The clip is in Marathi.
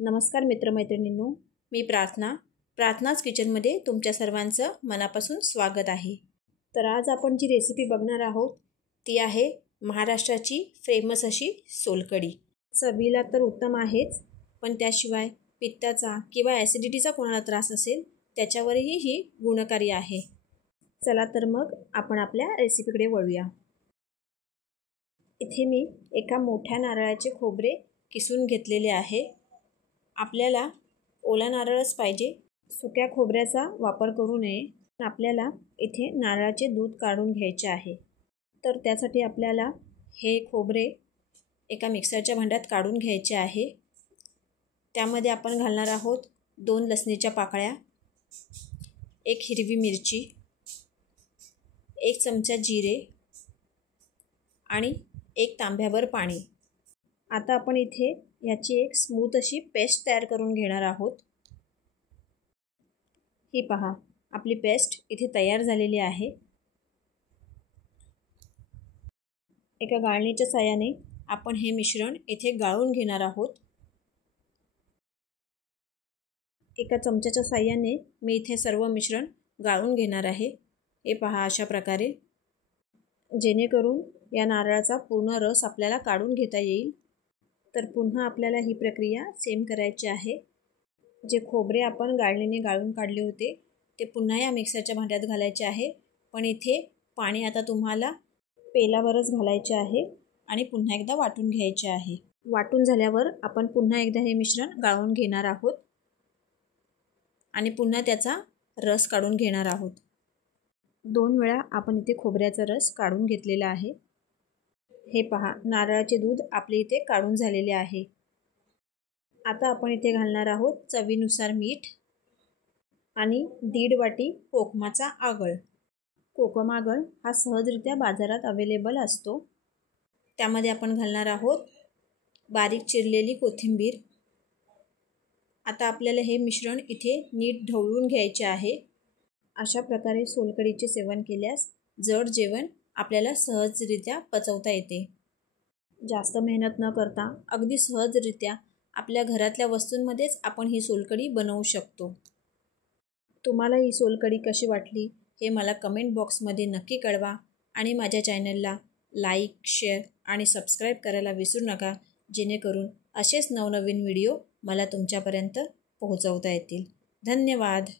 नमस्कार मित्रमैत्रिणींनो, मी प्रार्थनाच किचनमध्ये तुमच्या सर्वांचं मनापासून स्वागत आहे। तर आज आपण जी रेसिपी बघणार आहोत ती आहे महाराष्ट्राची फेमस अशी सोलकढी। चवीला तर उत्तम आहेच, पण त्याशिवाय पित्ताचा किंवा ॲसिडिटीचा कोणाला त्रास असेल त्याच्यावरही ही गुणकारी आहे। चला तर मग आपण आपल्या रेसिपीकडे वळूया। इथे मी एका मोठ्या नारळाचे खोबरे किसून घेतलेले आहे। आपल्याला ओला नारळच पाहिजे, सुक्या खोबऱ्याचा वापर करू नये। आपल्याला इथे नारळाचे दूध काढून घ्यायचे आहे। तर त्यासाठी आपल्याला हे खोबरे एका मिक्सरच्या भांड्यात काढून घ्यायचे आहे। त्यामध्ये आपण घालणार आहोत 2 लसणीच्या पाकळ्या, 1 हिरवी मिरची, 1 चमचा जिरे आणि 1 तांब्याभर पाणी। आता आपण इथे याची एक स्मूथ अशी पेस्ट तयार करून घेणार आहोत। ही पहा, आपली पेस्ट इथे तयार झालेली आहे। एका गाळणीच्या साहाय्याने आपण हे मिश्रण इथे गाळून घेणार आहोत। एका चमच्याच्या साहाय्याने मी इथे सर्व मिश्रण गाळून घेणार आहे। हे पहा, अशा प्रकारे, जेणेकरून या नारळाचा पूर्ण रस आपल्याला काढून घेता येईल। तर पुन्हा आपल्याला ही प्रक्रिया सेम करायची आहे। जे खोबरे आपण गाळणीने गाळून काढले होते ते पुन्हा या मिक्सरच्या भांड्यात घालायचे आहे, पण इथे पाणी आता तुम्हाला पेलावरच घालायचे आहे आणि पुन्हा एकदा वाटून घ्यायचे आहे। वाटून झाल्यावर आपण पुन्हा एकदा हे मिश्रण गाळून घेणार आहोत आणि पुन्हा त्याचा रस काढून घेणार आहोत। 2 वेळा आपण इथे खोबऱ्याचा रस काढून घेतलेला आहे। हे पहा, नारळाचे दूध आपले इथे काढून झालेले आहे। आता आपण इथे घालणार आहोत चवीनुसार मीठ आणि 1.5 वाटी कोकमाचा आगळ। कोकम आगळ हा सहजरित्या बाजारात अवेलेबल असतो। त्यामध्ये आपण घालणार आहोत बारीक चिरलेली कोथिंबीर। आता आपल्याला हे मिश्रण इथे नीट ढवळून घ्यायचे आहे। अशा प्रकारे सोलकढीचे सेवन केल्यास जड जेवण आपल्याला सहजरित्या पचवता येते। जास्त मेहनत न करता अगदी सहजरित्या आपल्या घरातल्या वस्तूंमध्येच आपण ही सोलकढी बनवू शकतो। तुम्हाला ही सोलकढी कशी वाटली हे मला कमेंट बॉक्समध्ये नक्की कळवा आणि माझ्या चॅनलला लाईक, शेअर आणि सबस्क्राईब करायला विसरू नका, जेणेकरून असेच नवनवीन व्हिडिओ मला तुमच्यापर्यंत पोहोचवता येतील। धन्यवाद।